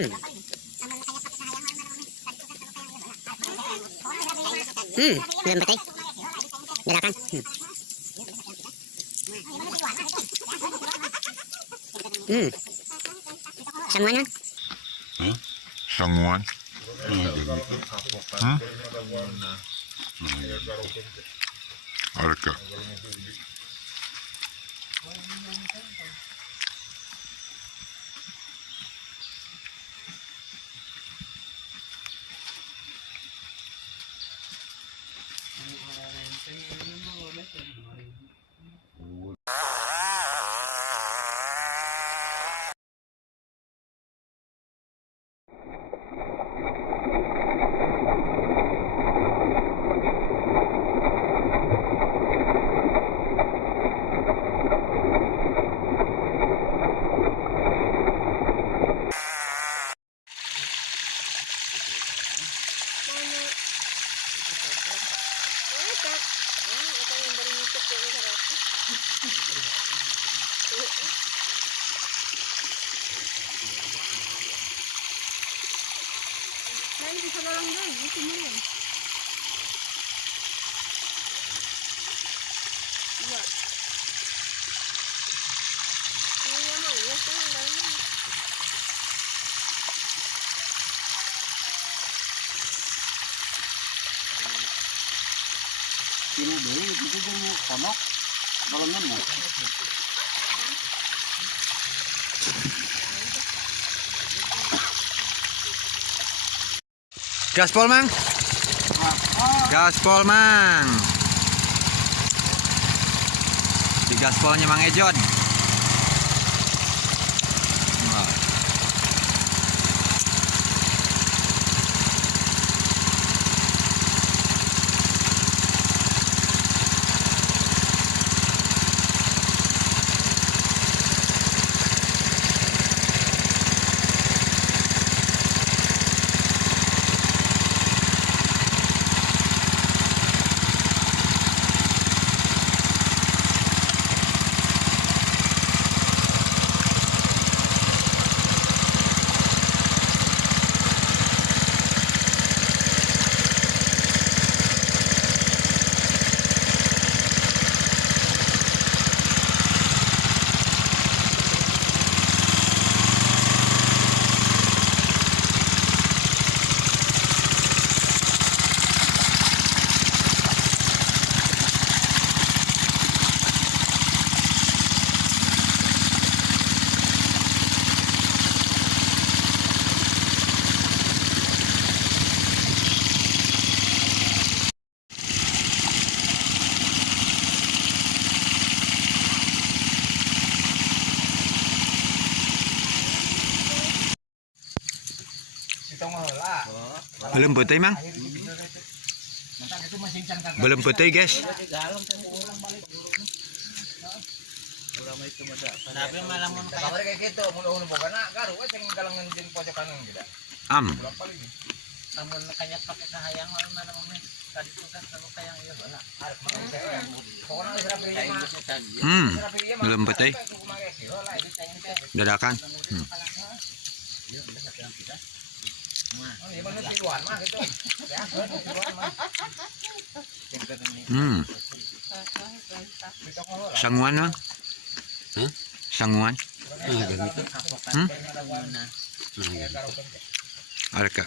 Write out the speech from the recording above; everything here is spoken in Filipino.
Belum betul. Dadakan. Sanguan yan. Sanguan. Arka. Bisa dalam dulu, gitu nih. Iya. Ini mah ya kan dalamnya. Ini deh, itu tuh mau konok dalamnya mau. Gaspol mang. Gaspol mang. Di gaspolnya Mang Ejon. Belum putih mang. Belum putih guys. Belum putih. Dadakan. Sanguan mang. Sanguan. Arka.